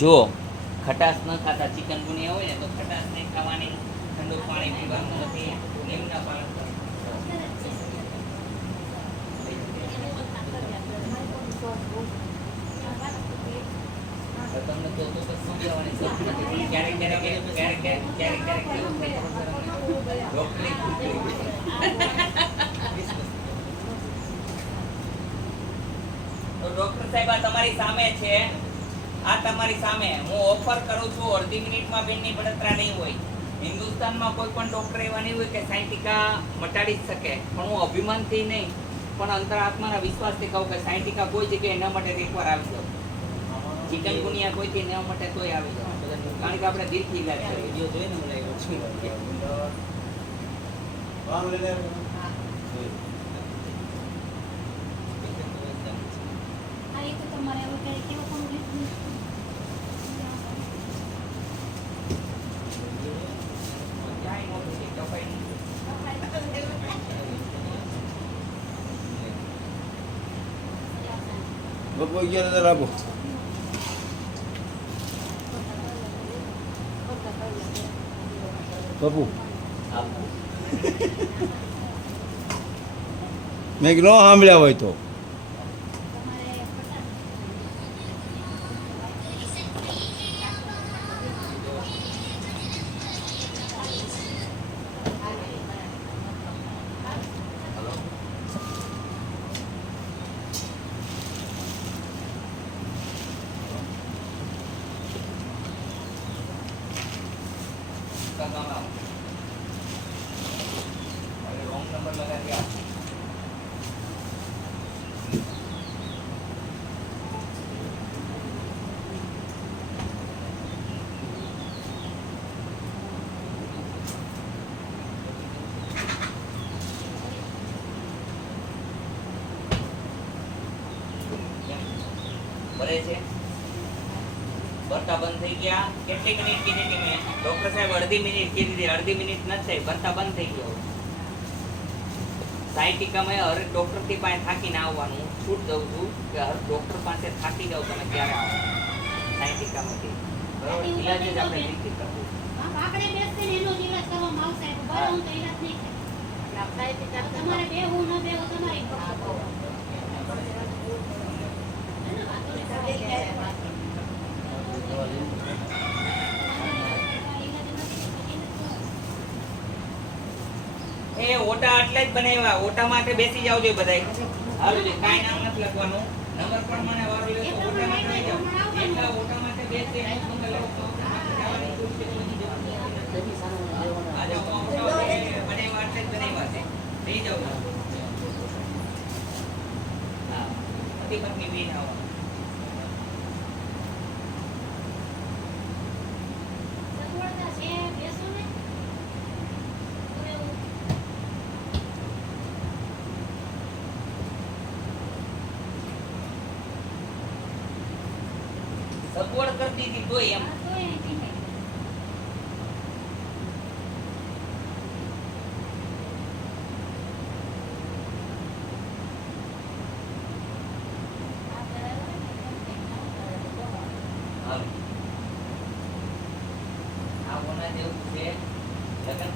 જો ખટાશ ન ખાતા ચિકન ગુનિયા હોય ને તો ખટાશ નહીં ખાવાની, ઠંડુ પાણી પીવાનું નથી લીમડા પાણી ક્યારેક ક્યારેક ક્યારેક? ડોક્ટરે સાહેબ તમારી સામે છે. આ તમારી સામે. હું ઓફર કરું છું અડધી મિનિટમાં બેનની બળતરા નહીં હોય. હિન્દુસ્તાનમાં કોઈ પણ ડોક્ટર એવા નહીં હોય કે સાયન્ટિકા મટાડી જ શકે. પણ હું અભિમાનથી નહીં પણ અંતરાત્માના વિશ્વાસથી કહું કે સાયન્ટિકા કોઈ જગ્યાએ ન માટે એકવાર આવી જાવ ચિકન ગુનિયા કોઈથી ન માટે તોય આવી જાવ કારણ કે આપણે દિલથી ઇલાજ કરીએ વીડિયો જોઈને એવું. આ એક તો તમારે એવું ક્યારેક કેવું પણ લીધું ક્યાંય મોટું છે કપાઈ નહીં. બપોર અગિયાર હજાર આપો આપો. મેં ન સાંભળ્યા હોય તો ભરતા બંધ થઈ ગયા. કેટલી મિનિટ કીધી હતી મેં. ડોક્ટર સાહેબ અડધી મિનિટ કીધી હતી અડધી મિનિટ નથી થઈ ભરતા બંધ થઈ ગયો. સાયન્ટિકામાં હર ડોક્ટરથી પાસે થાકીને આવવાનું. હું છૂટ દઉં છું કે હર ડોક્ટર પાસે થાકી જાવ તમે ક્યારે આવો. સાયન્ટિકામાંથી બરોબર? ઇલાજ જ આપણે દિલથી કરવું. આમ આંકડે એનો જ કરવામાં આવશે. બરાબર હું. તો ઈલાજ નહીં થાય. તમારે બેહવું ન બેહવું તમારી એ ઓટા એટલે જ બનાવ્યા. ઓટા માટે બેસી જાવ જોઈએ કાંઈ નામ નથી લખવાનું. નંબર લેશો ઓટા માટે આવી જાવ એટલા ઓટા માટે બેસે એનો નંબર લેવો તો જવાની જરૂર છે. તો એની જરૂર નથી. આ જાઓ, આ ઓટા છે, બનાવ્યા એટલે જ બનાવ્યા છે. લઈ જાઓ. હા પતિ સગવડતા છે બેસો ને તો એવું સગવડ કરતી દીધી તો એમ.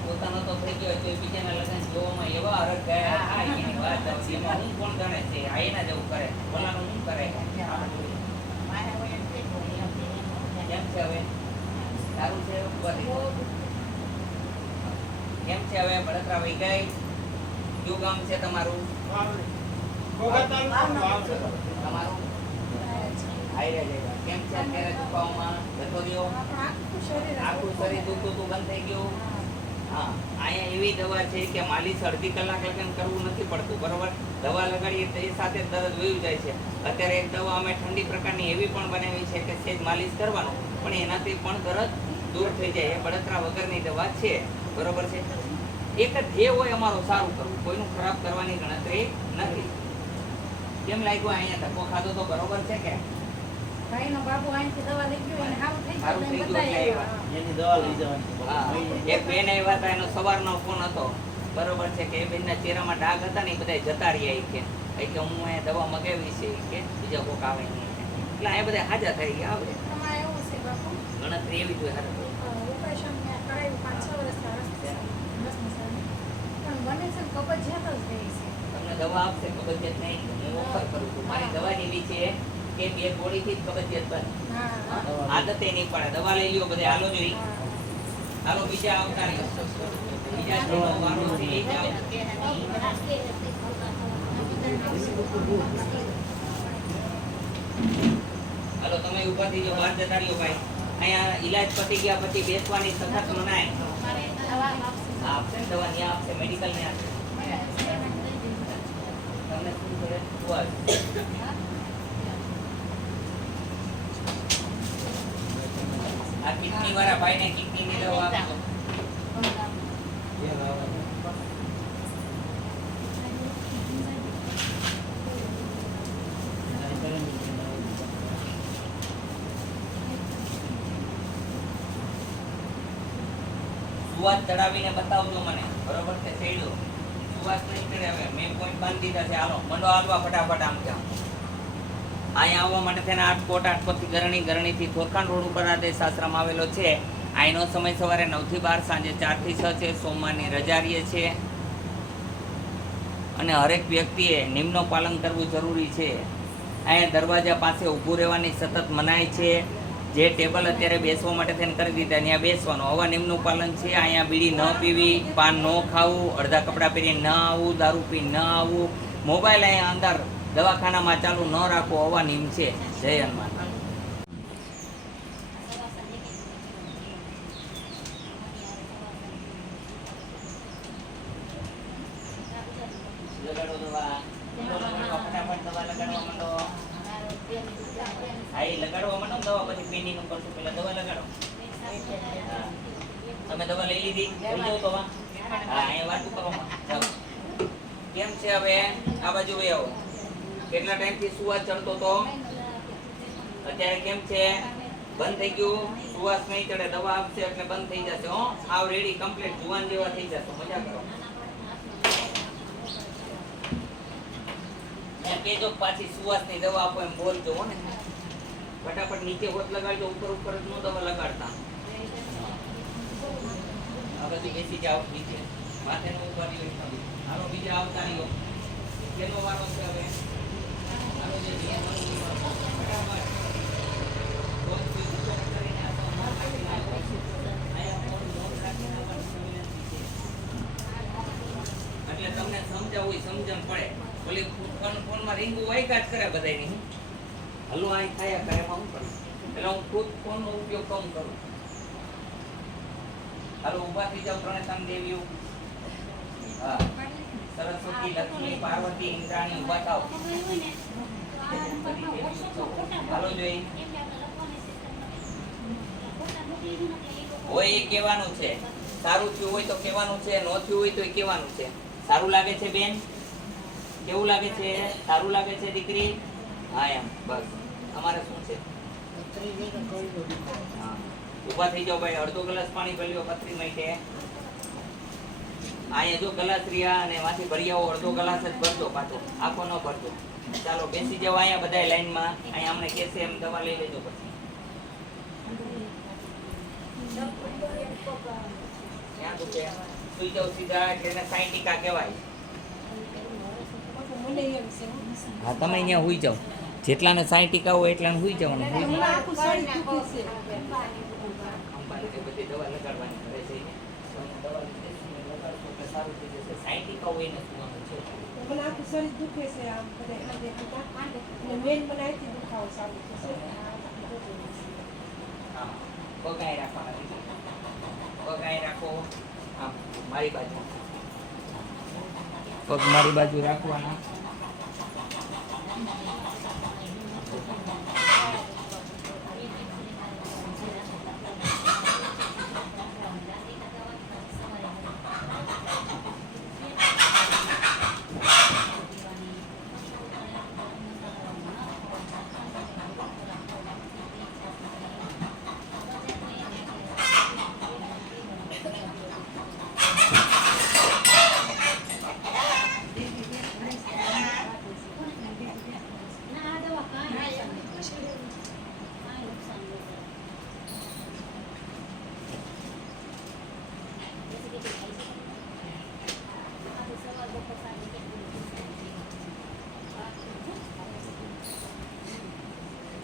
પોતાનો તો થઈ ગયો તો બીજાના લગન જોવામાં એવા અરગ હું કોણ ગણે છે? આ એના જેવું કરે. બોલાનું શું કરે? છે બંધ થઈ ગયું? હા. અહીંયા એવી દવા છે કે માલિશ અડધી કલાક લગન કરવું નથી પડતું, બરોબર? દવા લગાડીએ તો એ સાથે દર્દ વયું જાય છે. અત્યારે એક દવા અમે ઠંડી પ્રકારની એવી પણ બનાવી છે કે સેજ માલિશ કરવાનું. પણ એનાથી પણ તરત દૂર થઈ જાય. એ બળતરા વગરની દવા છે બરોબર છે? એક જ જે હોય અમારું સારું કરવું. કોઈનું ખરાબ કરવાની ગણતરી નથી. કેમ લાગ્યું અહીંયા ધક્કો ખાધો તો બરોબર છે કે? ભાઈનો બાબુ અહીંથી દવા લઈ ગયો અને સારું થઈ ગયું થઈ એને ગયું એટલે બતાવ્યું. આવ્યા. એની દવા લઈ જવાની એક બેન આવ્યા હતા એનો સવારનો ફોન હતો. બરોબર છે કે એ બેનના ચહેરામાં ડાઘ હતા ને એ બધા જતા રહ્યા કે હું એ દવા મગાવી છે કે બીજા કોક આવે નહીં. એટલે આ બધા હાજર થઈ ગયા આવે ગણતરી એવી જોઈએ ઓપરેશન મેં કરાવ્યું પાંચ છ મસાલે પણ મને છે કબજિયાત જ રહી છે. તમને દવા આપશે કબજિયાત નહીં હું ઓફર કરું છું. મારી દવા એવી છે કે બે ગોળીથી જ કબજિયાત બંધ આદતે નહીં પડે. દવા લઈ લ્યો બધે હાલો જોઈ. હાલો બીજા આવતા બીજા છે એ હાલો તમે ઊભા થઈ જાઓ બહાર જતા રહ્યો ભાઈ, અહીંયા ઈલાજ પતી ગયા પછી બેસવાની સખત મનાય. આ આપશે ને દવા ત્યાં આપશે મેડિકલ ને આપશે. તમને શું કરે? બસ આ કિડની વાળા ભાઈને કિડની ની દવા આપજો સુવાસ ચડાવીને બતાવજો મને. બરોબર છે? શેડ્યો સુવાસ નહીં કરે હવે. મેં પોઈન્ટ બાંધી દીધા છે. હાલો, મંડો હાલવા ફટાફટ આમ જાઓ. અહીંયા આવવા માટે થઈને આટકોટ આટકોટથી ગરણી, ગરણીથી ખોરખાન રોડ ઉપર આ દેશ આશ્રમ આવેલો છે. આઈનો સમય સવારે નવથી બાર, સાંજે ચારથી છ છે. સોમવારની રજા રહીએ છે. અને હરેક વ્યક્તિએ નિયમનું પાલન કરવું જરૂરી છે. અહીંયા દરવાજા પાસે ઊભું રહેવાની સતત મનાય છે. જે ટેબલ અત્યારે બેસવા માટે થઈને કરી દીધા ત્યાં બેસવાનું. આવા નિયમનું પાલન છે, અહીંયા બીડી ન પીવી, પાન ન ખાવું, અડધા કપડાં પહેરી ન આવવું, દારૂ પી ન આવવું. મોબાઈલ અહીંયા અંદર દવાખાનામાં ચાલુ ન રાખવું આવા નિયમ છે. જય હનુમાન લગાડો દવા લગાડો, ફટાફટ દવા લગાડવા માંડો હા એ લગાડવા માંડો ને દવા પછી પેન્ડિંગ ઉપર તો પેલા દવા લગાડો હા. તમે દવા લઈ લીધી? જાઓ દવા હા અહીંયા વાત કરવામાં કેમ છે હવે? આ બાજુ વહી આવો. કેટલા ટાઈમથી સુવાસ ચડતો તો અત્યારે કેમ છે? બંધ થઈ ગયું? સુવાસ નહીં ચડે દવા આપશે એટલે બંધ થઈ જશે હો. આવ રેડી કમ્પ્લીટ જુવાન જેવા થઈ જશે. મજા કરો. ને કેજો પાછી સુવાસની દવા આપો એમ બોલજો ને. ફટાફટ નીચે હોત લગાડજો ઉપર ઉપર જ નો દવા લગાડતા. આ બધી બેસી જાઓ નીચે. માથેનો ઉપર. હાલો બીજા આવતા રહ્યો. કેનો વારો છે હવે? આનો જે. એટલે તમને સમજાવવું સમજણ પડે. ઓલી ફોન ફોનમાં રીંગું વાયકા જ કરે બધાયની. હલો આ થયા કરે એમાં હું કરું? એટલે હું ખુદ ફોનનો ઉપયોગ કમ કરું. હાલો ઊભા થઈ જાવ ત્રણે ત્રણ દેવીઓ. હા. સરસ્વતી લક્ષ્મી પાર્વતી ઇન્દ્રાણી ઊભા થાવ હાલો જોઈ. હોય એ કહેવાનું છે. સારું થયું હોય તો કહેવાનું છે ન થયું હોય તો એ કહેવાનું છે. સારું લાગે છે બેન? કેવું લાગે છે? સારું લાગે છે દીકરી? હા એમ. બસ. અમારે શું છે? હા. ઊભા થઈ જાઓ ભાઈ. અડધો ગ્લાસ પાણી ભરી લો, પથરી માટે અહીંયા જો ગ્લાસ રહ્યા અને માંથી ભરી આવો, અડધો ગ્લાસ જ ભરજો પાછો. આખો ન ભરજો. ચાલો, બેસી જાઓ અહીંયા બધા લાઈનમાં. અહીંયા અમને કહેશે એમ દવા લઈ લેજો પછી. ક્યાં દુખે સુઈ જાઓ સીધા, જેને એને સાઈ ટીકા કહેવાય. હા, તમે અહીંયા હુઈ જાઓ. જેટલાને સાઈ ટીકા હોય એટલાને હુઈ જવાનું હુઈ અંબાને તે બધી દવા લગાડવાની જઈને. દવા લગાડશો એટલે સારું થઈ જશે. સાઈ ટીકા હોય ને સુવાનું છે. મને આખું શરીર દુખે છે આમ બધે હાથે. અને મેન મને દુખાવો ચાલુ થશે હા. પગાઈ રાખવાના. પગાઈ રાખો. હા મારી બાજુ. પગ મારી બાજુ રાખવાના.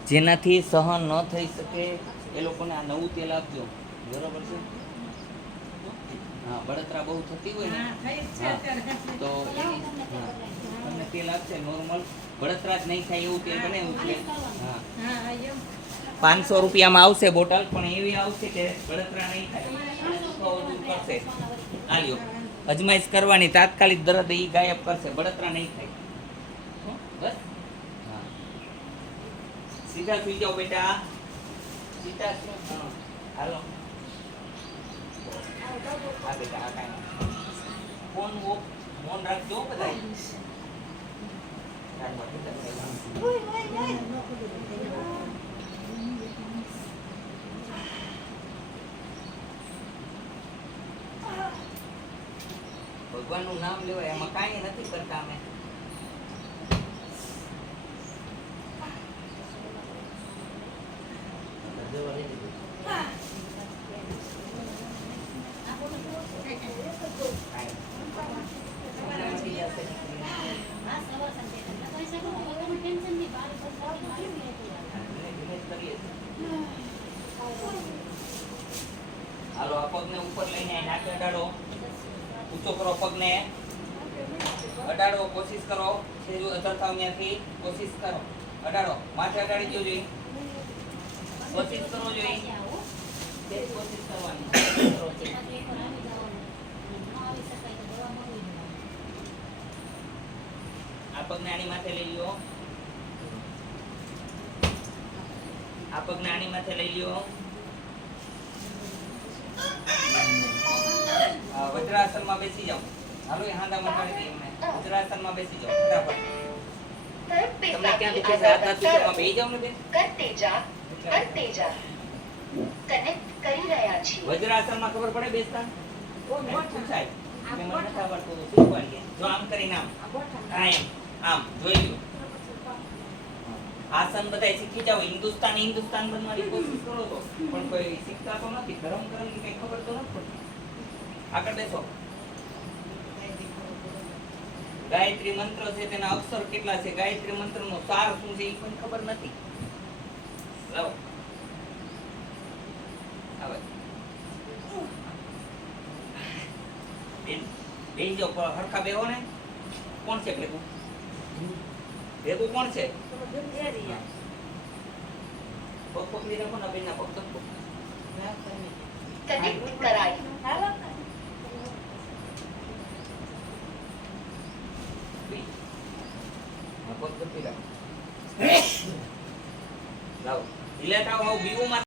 જેનાથી સહન ન થઈ શકે એ લોકોને આ નવું તેલ આપજો. બરોબર છે? હા બળતરા બહુ થતી હોય ને. તો તમને તેલ આપશે નોર્મલ. બળતરા જ નહીં થાય એવું તેલ બનાવ્યું છે. હા. પાંચસો રૂપિયામાં આવશે બોટલ પણ એવી આવશે કે બળતરા નહીં થાય. કરશે. આલ્યો. અજમાઈશ કરવાની તાત્કાલિક દર્દ એ ગાયબ કરશે. બળતરા નહીં થાય હો? બસ હા સીધા સુઈ જાઓ બેટા સીધા સુઈ હાલો હા બેટા આ કાંઈ. ફોન વો- ફોન રાખજો બધા ભગવાનનું નામ લેવાય એમાં કાંઈ નથી કરતા અમે કાંઈ. હમણાં થઈ જશે નીકળીને. હા, સવાર સાંજે એટલે કહી શકો છો, વગરનું ટેન્શન નહીં, બહાર બસ મારી લેતું આવે. ધીમે ધીમે જ કરીએ છીએ. હાલો આ પગને ઉપર લઈને અહીં નાકે અડાડો ઊંચો કરો પગને અડાડો, કોશિશ કરો. થાવ ત્યાંથી, કોશિશ કરો. અડાડો, માથે અડાડી દો જોઈ. કોશિશ કરો જોઈએ. આ પગને આની માથે લઈ લ્યો. આ પગને આની માથે લઈ લ્યો આ વજ્રાસનમાં બેસી જાઓ. હાલો એ હાંડા મટાડી દઈએ એમને. વજ્રાસનમાં બેસી જાઓ. ફટાફટ. તમને ક્યાં દુખે છે? હાથ હાથ દુખે બેસી જાઓ ને બેન કરતે જા કરતે જા. કનેક્ટ કરી રહ્યા છીએ. વજ્રાસનમાં ખબર પડે બેસતા? એમ પૂછાય. કે મને નથી તો શીખવાડીએ જો આમ કરીને આમ. હા એમ. આમ જોઈ લો આસન બધા શીખી જાઓ. હિન્દુસ્તાન હિન્દુસ્તાન બનવાની કોશિશ કરો તો. પણ કોઈ શીખતા તો નથી. ગરમ ગરમ કઈ ખબર તો નથી પડતી આગળ બેસો ગાયત્રી મંત્ર છે, તેના અક્ષર કેટલા છે? ગાયત્રી મંત્રનો સાર શું છે એ પણ ખબર નથી. લાવો. બેન જો હરખા બેહો ને. કોણ છે ભેગું? ભેગું કોણ છે? પગ પકડી રાખો ને, બેનના પગ ધક્કો. કનેક્ટ કરાઈ બે. થાવ, હાવ બીવું